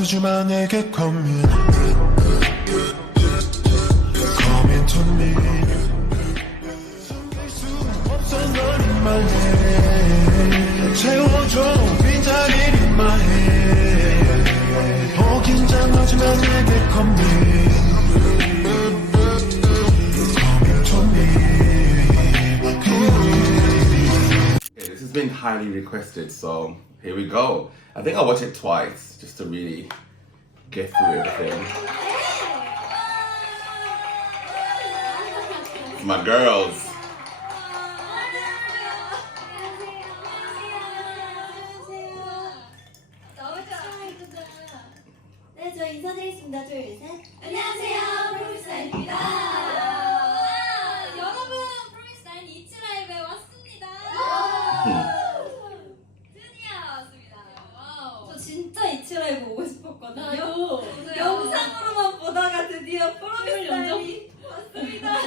그만두지마 내게 come into me 수 없어 널 in my head 채워줘 빈자리를 in my head 긴장하지마 내게 come into me This has been highly requested, so here we go. I think I'll watch it twice just to really get through everything. My girls. 네, 저 인사드리겠습니다. 둘, 셋. 안녕하세요, 프로미스나인입니다. 여러분, 프로미스나인 이츠 라이브에 왔습니다. 드디어 왔습니다. 저 진짜 이츠 라이브 오고 싶었거든요. 나도. 영상으로만 보다가 드디어 프로미스나인이 왔습니다.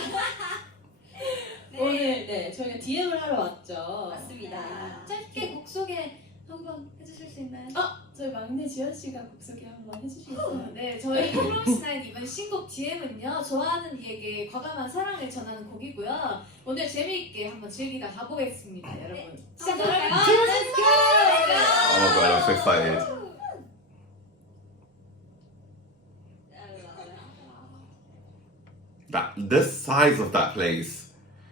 네. 오늘 저희가 DM을 하러 왔죠. 맞습니다. 짧게 곡 소개 한번 해주실 수 있나요? 저희 막내 지연 씨가 곡 소개 한번 해주시겠어요? 네, 저희 프로미스나인 이번 신곡 DM은요, 좋아하는 이에게 과감한 사랑을 전하는 곡이고요. 오늘 재미있게 한번 즐기다 가보겠습니다, 여러분. 시작할까요? Oh my god, I'm so excited. The size of that place,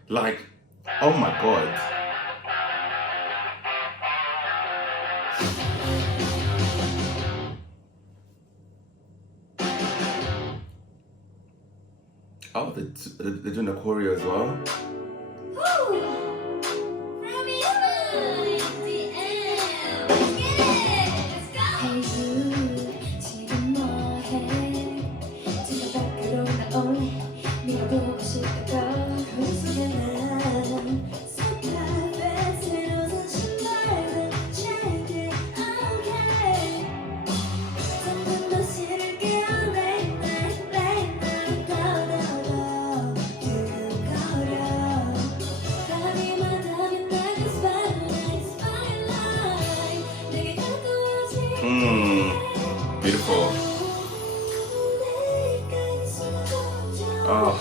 like, oh my god. Oh, they're doing the choreo as well. Beautiful. Oh.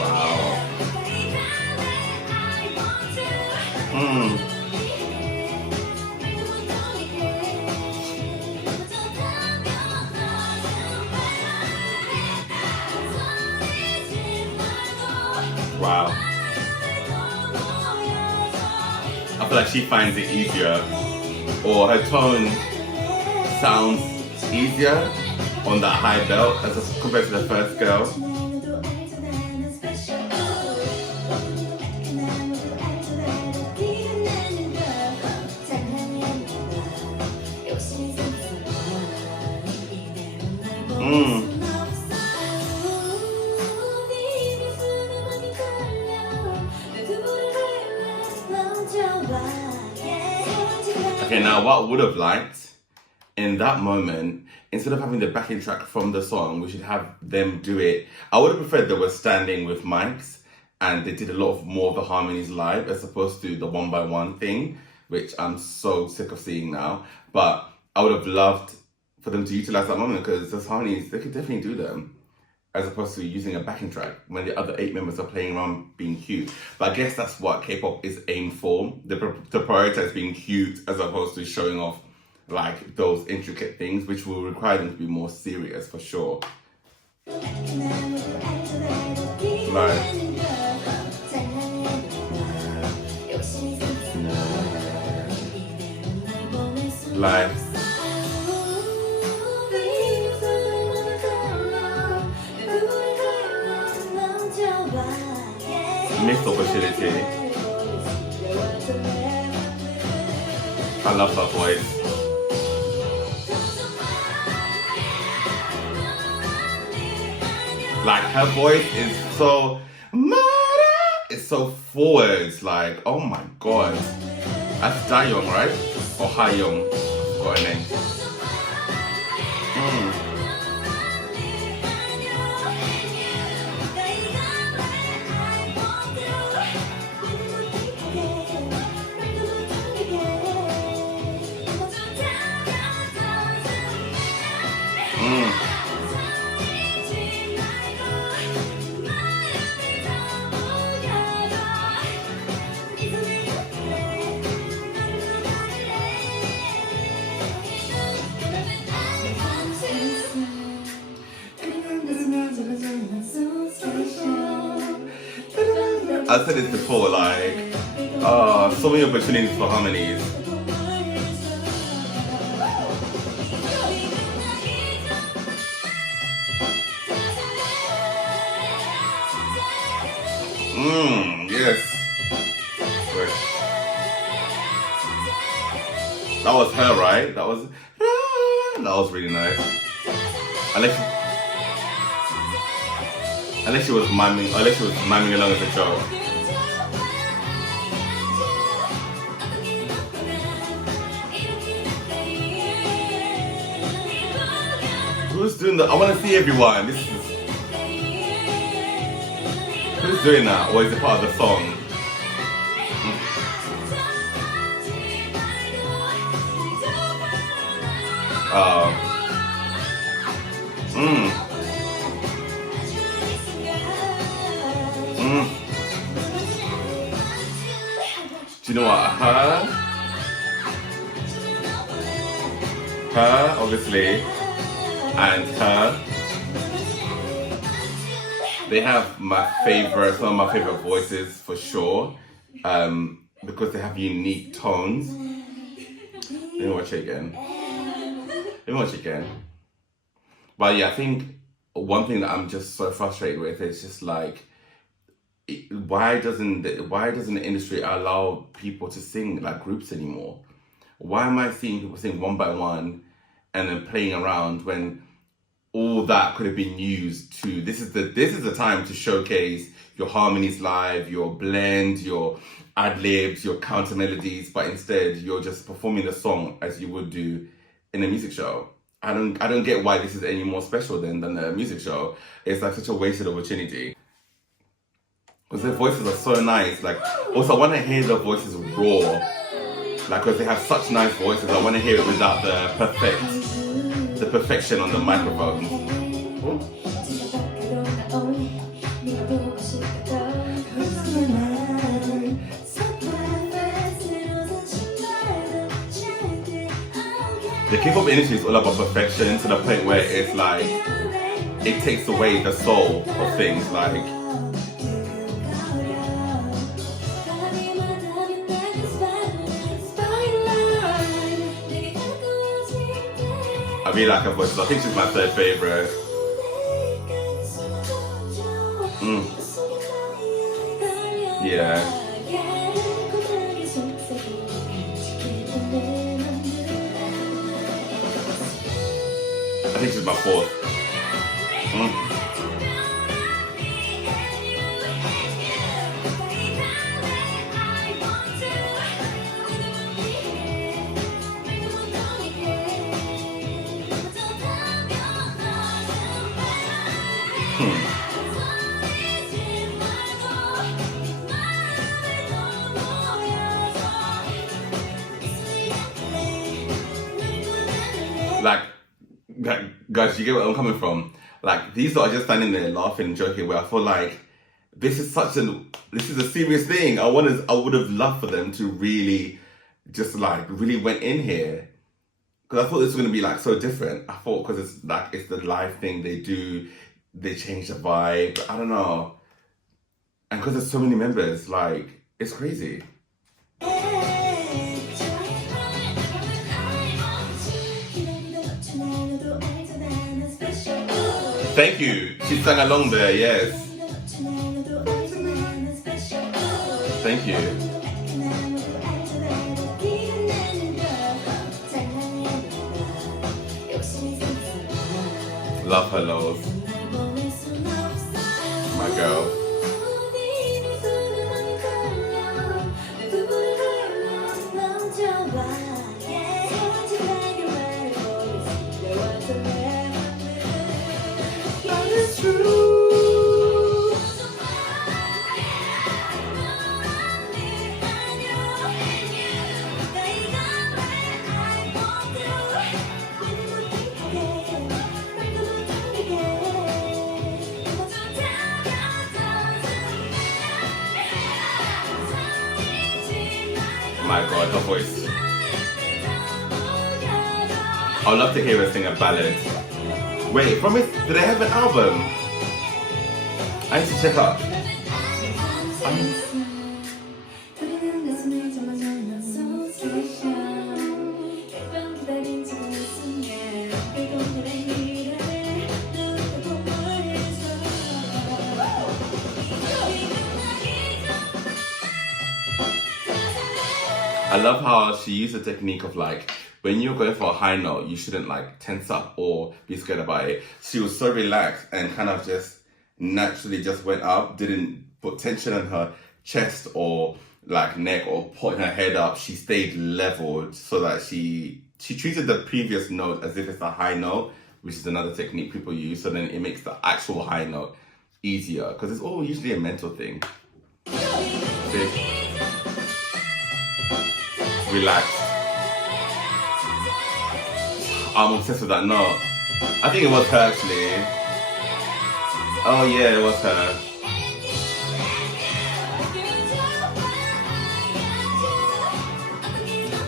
Wow. Wow. I feel like she finds it easier, or her tone sounds easier on that high belt as compared to the first girl. Okay, now what I would have liked in that moment, instead of having the backing track from the song, we should have them do it. I would have preferred they were standing with mics and they did a lot of more of the harmonies live as opposed to the one by one thing, which I'm so sick of seeing now. But I would have loved for them to utilize that moment because those harmonies, they could definitely do them as opposed to using a backing track when the other 8 members are playing around being cute. But I guess that's what K-pop is aimed for, to prioritize being cute as opposed to showing off like those intricate things, which will require them to be more serious for sure. Like missed opportunity. I love her voice. Like her voice is so, it's so forward. Like, oh my god, that's Dayoung, right? Or Hayoung, got her name. I said this before, like, so many opportunities for harmonies. Yes. Wait. That was her, right? That was really nice. Unless she was miming along as a joke. Who's doing that? I want to see everyone. Who's doing that? Or is it part of the song? Do you know what? Her, obviously, and her. They have some of my favorite voices for sure, because they have unique tones. Let me watch it again. But yeah, I think one thing that I'm just so frustrated with is just like, why doesn't the industry allow people to sing like groups anymore? Why am I seeing people sing one by one and then playing around when all that could have been used to, this is the time to showcase your harmonies live, your blend, your ad-libs, your counter melodies, but instead you're just performing the song as you would do in a music show. I don't get why this is any more special than a music show. It's like such a wasted opportunity. Because their voices are so nice. Like, also I want to hear the voices raw. Like, because they have such nice voices, I want to hear it without the perfection on the microphone. The K-pop industry is all about perfection to the point where it's like, it takes away the soul of things. Like, I really like her voice. I think she's my third favorite. Yeah. I think she's my fourth. Like, guys, you get where I'm coming from? Like, these are just standing there laughing and joking, where I feel like this is a serious thing. I would have loved for them to really just like really went in here, because I thought this was going to be like so different. I thought, because it's the live thing they do, they change the vibe. I don't know, and because there's so many members, like, it's crazy. Thank you. She sang along there, yes. Thank you. Love her loads. My girl. My God, her voice. I would love to hear her sing a ballad. Wait, promise, do they have an album? I need to check out. I love how she used the technique of like, when you're going for a high note, you shouldn't like tense up or be scared about it. She was so relaxed and kind of just naturally just went up, didn't put tension on her chest or like neck or putting her head up. She stayed leveled so that she treated the previous note as if it's a high note, which is another technique people use. So then it makes the actual high note easier because it's all usually a mental thing. See? Relax. I'm obsessed with that note. I think it was her actually. Oh yeah, it was her.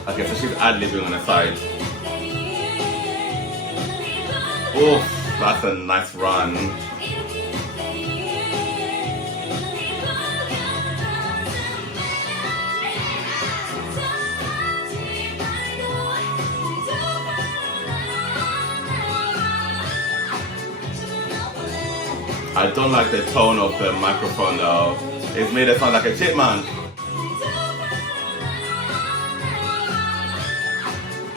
Okay, so she's ad-libbing on the side. Oh, that's a nice run. I don't like the tone of the microphone though. It's made it sound like a chipmunk.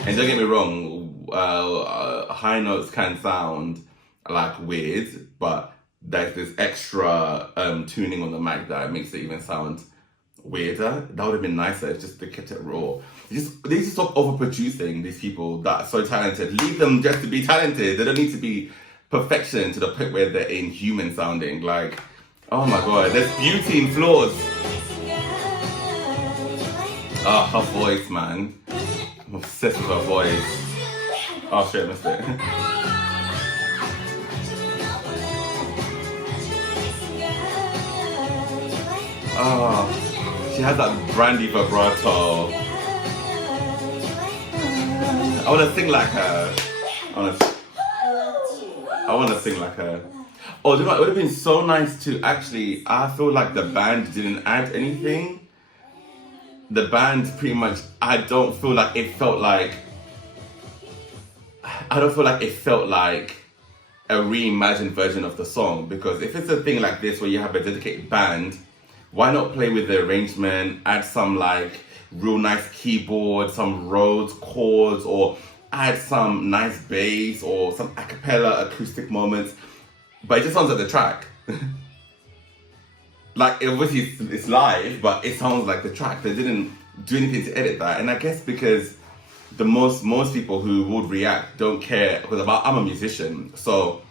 And don't get me wrong, high notes can sound like weird, but there's this extra tuning on the mic that makes it even sound weirder. That would have been nicer if just they kept it raw. They need to stop overproducing these people that are so talented. Leave them just to be talented. They don't need to be perfection to the point where they're inhuman sounding. Like, oh my god, there's beauty in flaws. Oh, her voice, man. I'm obsessed with her voice. Oh shit, I missed it. Oh, she has that brandy vibrato. I want to sing like her. I want to sing like her. Oh, you know, it would have been so nice to actually, I feel like the band didn't add anything. The band pretty much, I don't feel like it felt like a reimagined version of the song, because if it's a thing like this where you have a dedicated band, why not play with the arrangement, add some like real nice keyboard, some Rhodes chords, or add some nice bass or some a cappella acoustic moments, but it just sounds like the track. Like, obviously it's live, but it sounds like the track. They didn't do anything to edit that, and I guess because the most people who would react don't care, because I'm a musician, so,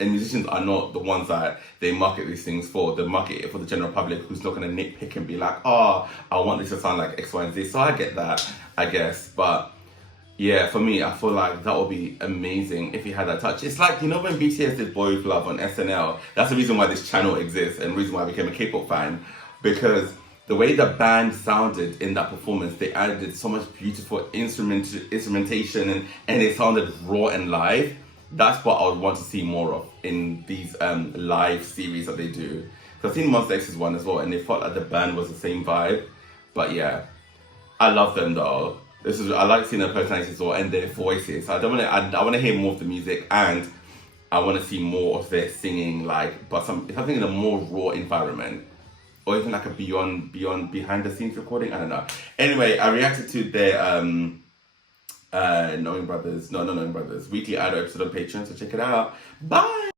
and musicians are not the ones that they market these things for. They market it for the general public who's not going to nitpick and be like, oh, I want this to sound like X, Y, and Z. So I get that, I guess, but yeah, for me, I feel like that would be amazing if you had that touch. It's like, you know, when BTS did Boy With Love on SNL, that's the reason why this channel exists and the reason why I became a K-pop fan, because the way the band sounded in that performance, they added so much beautiful instrumentation and it sounded raw and live. That's what I would want to see more of in these live series that they do. So I've seen Monsta X's one as well, and they felt like the band was the same vibe. But yeah, I love them though. I like seeing their personalities as well and their voices. I want to hear more of the music, and I want to see more of their singing, like, but something in a more raw environment, or even like a behind the scenes recording. I don't know. Anyway, I reacted to their Knowing Brothers weekly idol episode on Patreon, so check it out. Bye.